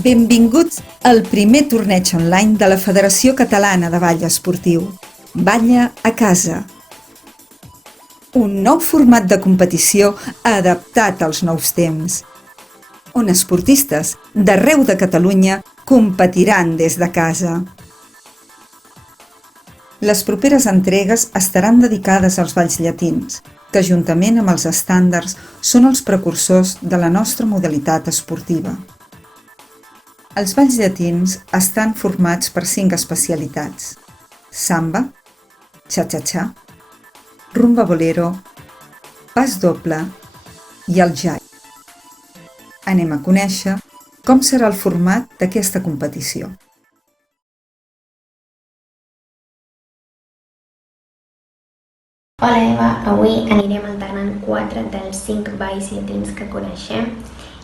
Benvinguts al primer torneig online de la Federació Catalana de Ball Esportiu. Balla a casa. Un nou format de competició adaptat als nous temps, on esportistes d'arreu de Catalunya competiran des de casa. Les properes entregues estaran dedicades als balls llatins, que juntament amb els estàndards són els precursors de la nostra modalitat esportiva. Els balls llatins estan formats per 5 especialitats: samba, cha-cha-cha, rumba bolero, pas doble i el jai. Anem a conèixer com serà el format d'aquesta competició. Hola Eva, avui anirem alternant 4 dels 5 balls llatins que coneixem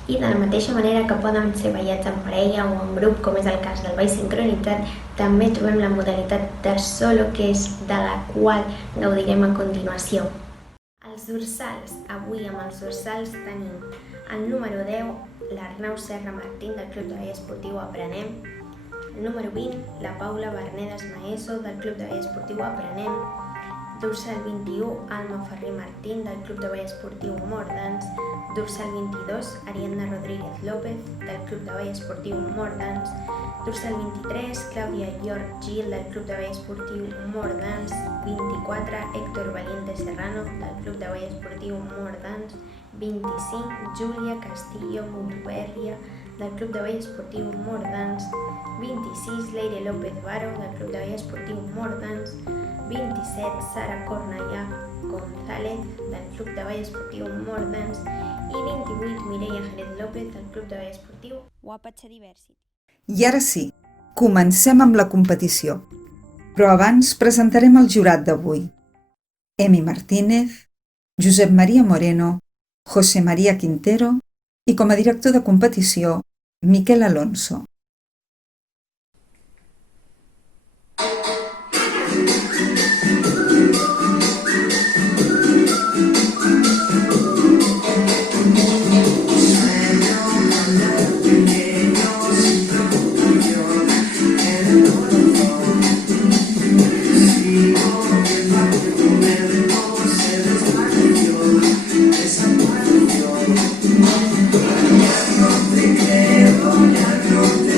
i de la mateixa manera que poden ser ballats en parella o en grup, com és el cas del ball sincronitzat, també trobem la modalitat de solo, que és de la qual gaudirem a continuació. Els dorsals. Avui amb els dorsals tenim el número 10, l'Arnau Serra Martín del Club de Ball Esportiu Aprenem, el número 20, la Paula Bernedes Maeso del Club de Ball Esportiu Aprenem, dorsal 21, Alma Ferrer Martín del Club de Ball Esportiu Mordans, dorsal 22, Ariadna Rodríguez López del Club de Ball Esportiu Mordans, dorsal 23, Clàudia York Gil del Club de Ball Esportiu Mordans, 24, Héctor Valiente Serrano del Club de Ball Esportiu Mordans, 25, Júlia Castillo Montubèrria del Club de Ball Esportiu Mordans, 26, Leire López Varo del Club de Ball Esportiu Mordans, 27, Sara Cornellà González del Club de Ball Esportiu Mordans i 28, Mireia Jerez López del Club de Ball Esportiu Guapatxa Diversit. I ara sí, comencem amb la competició. Però abans presentarem el jurat d'avui: Emi Martínez, Josep Maria Moreno, José María Quintero i com a director de competició, Miquel Alonso. No te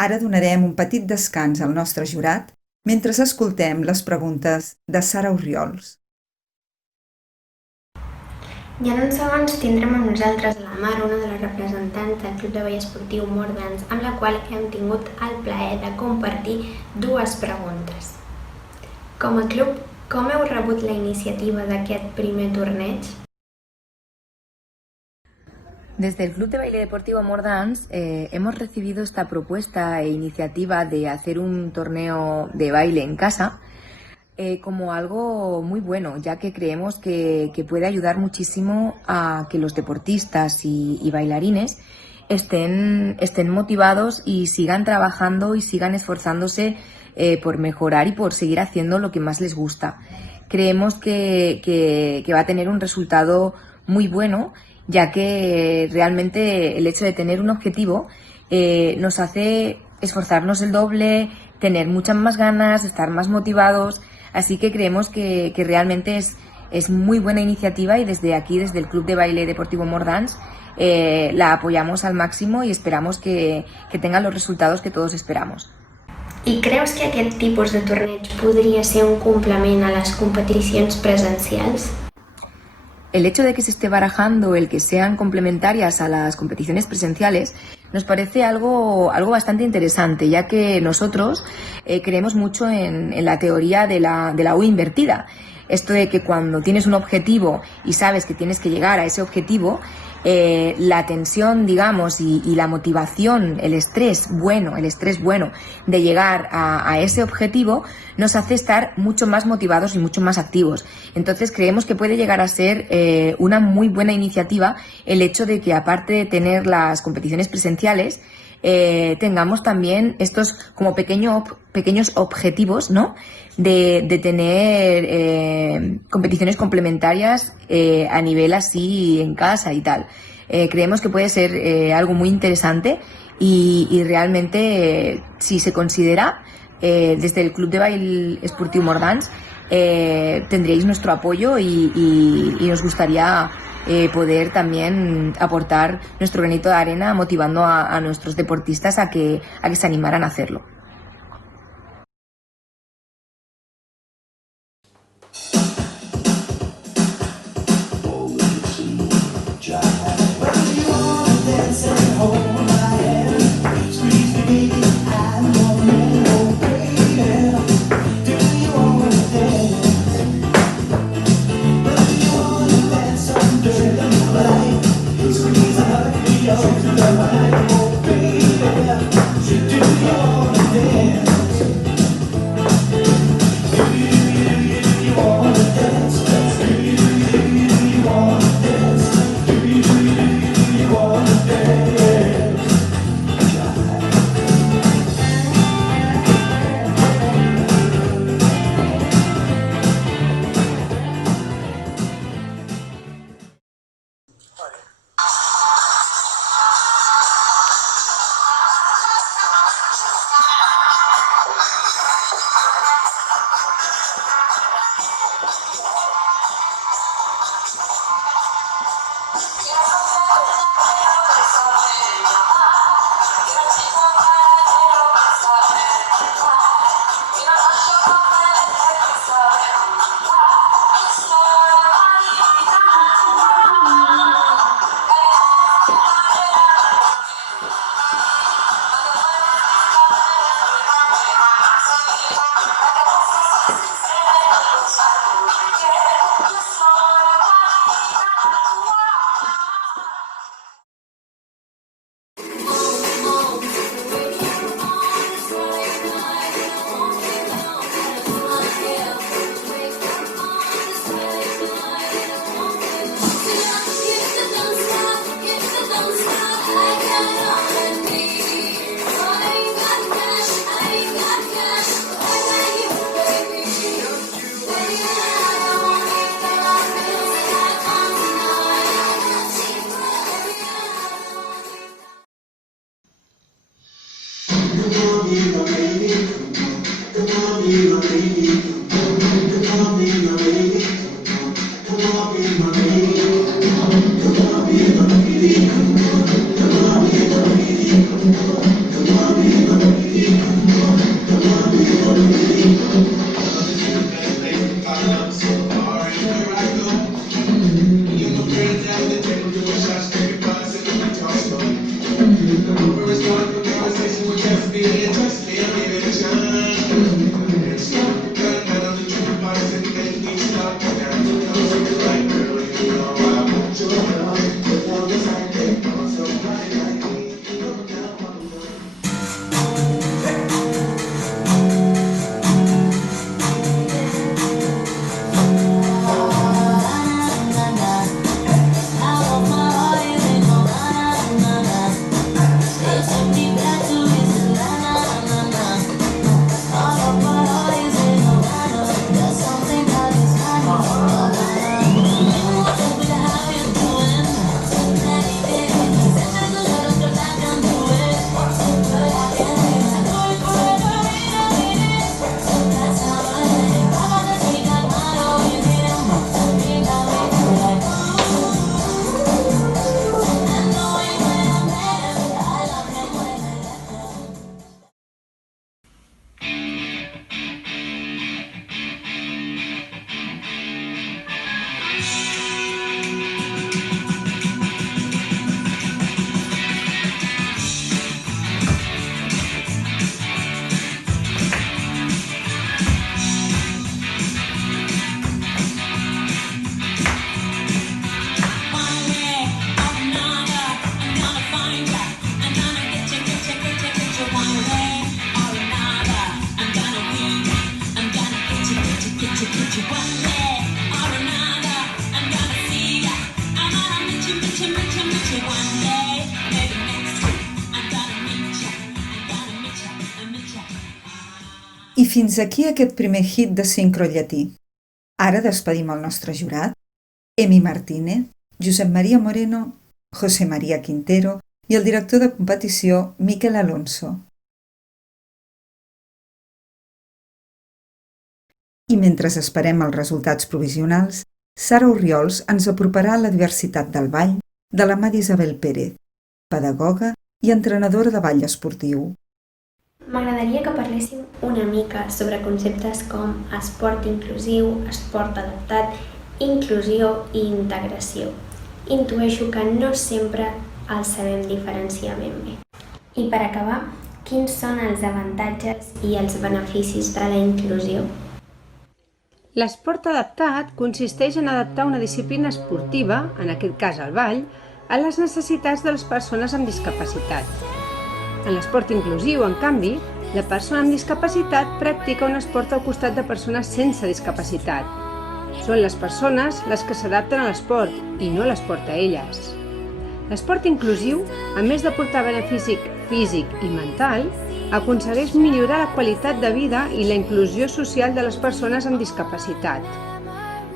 Ara donarem un petit descans al nostre jurat mentre escoltem les preguntes de Sara Orriols. I en uns segons tindrem amb nosaltres la Mar, una de les representants del Club de Ball Esportiu Mordans, amb la qual hem tingut el plaer de compartir dues preguntes. Com a club, com heu rebut la iniciativa d'aquest primer torneig? Desde el Club de Baile Deportivo Mordans hemos recibido esta propuesta e iniciativa de hacer un torneo de baile en casa como algo muy bueno, ya que creemos que puede ayudar muchísimo a que los deportistas y bailarines estén motivados y sigan trabajando y sigan esforzándose por mejorar y por seguir haciendo lo que más les gusta. Creemos que va a tener un resultado muy bueno, ya que realmente el hecho de tener un objetivo nos hace esforzarnos el doble, tener muchas más ganas, estar más motivados, así que creemos que realmente es muy buena iniciativa y desde aquí, desde el Club de Baile Deportivo Mordans, la apoyamos al máximo y esperamos que tenga los resultados que todos esperamos. I creus que aquest tipus de torneig podria ser un complement a les competicions presencials? El hecho de que se esté barajando el que sean complementarias a las competiciones presenciales nos parece algo bastante interesante, ya que nosotros creemos mucho en la teoría de la U invertida. Esto de que cuando tienes un objetivo y sabes que tienes que llegar a ese objetivo, la tensión, digamos, y la motivación, el estrés bueno de llegar a ese objetivo nos hace estar mucho más motivados y mucho más activos. Entonces creemos que puede llegar a ser una muy buena iniciativa el hecho de que, aparte de tener las competiciones presenciales, tengamos también estos como pequeños objetivos, ¿no? De tener competiciones complementarias a nivel así en casa y tal. Creemos que puede ser algo muy interesante y realmente si se considera desde el Club de Baile Esportiu Mordans tendréis nuestro apoyo y nos gustaría poder también aportar nuestro granito de arena motivando a nuestros deportistas a que se animaran a hacerlo. I fins aquí aquest primer hit de sincro llatí. Ara despedim el nostre jurat, Emi Martínez, Josep Maria Moreno, José María Quintero i el director de competició Miquel Alonso. I mentre esperem els resultats provisionals, Sara Orriols ens aproparà a la diversitat del ball de la mà d'Isabel Pérez, pedagoga i entrenadora de ball esportiu. M'agradaria que parléssim una mica sobre conceptes com esport inclusiu, esport adaptat, inclusió i integració. Intueixo que no sempre els sabem diferenciar ben bé. I per acabar, quins són els avantatges i els beneficis de la inclusió? L'esport adaptat consisteix en adaptar una disciplina esportiva, en aquest cas el ball, a les necessitats de les persones amb discapacitat. En l'esport inclusiu, en canvi, la persona amb discapacitat practica un esport al costat de persones sense discapacitat. Són les persones les que s'adapten a l'esport i no l'esport a elles. L'esport inclusiu, a més d'aportar benefici físic i mental, aconsegueix millorar la qualitat de vida i la inclusió social de les persones amb discapacitat.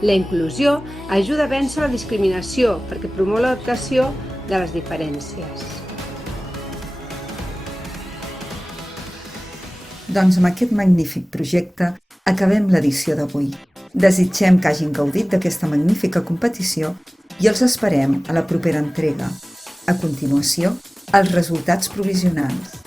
La inclusió ajuda a vèncer la discriminació perquè promou l'adaptació de les diferències. Doncs amb aquest magnífic projecte acabem l'edició d'avui. Desitgem que hagin gaudit d'aquesta magnífica competició i els esperem a la propera entrega. A continuació, els resultats provisionals.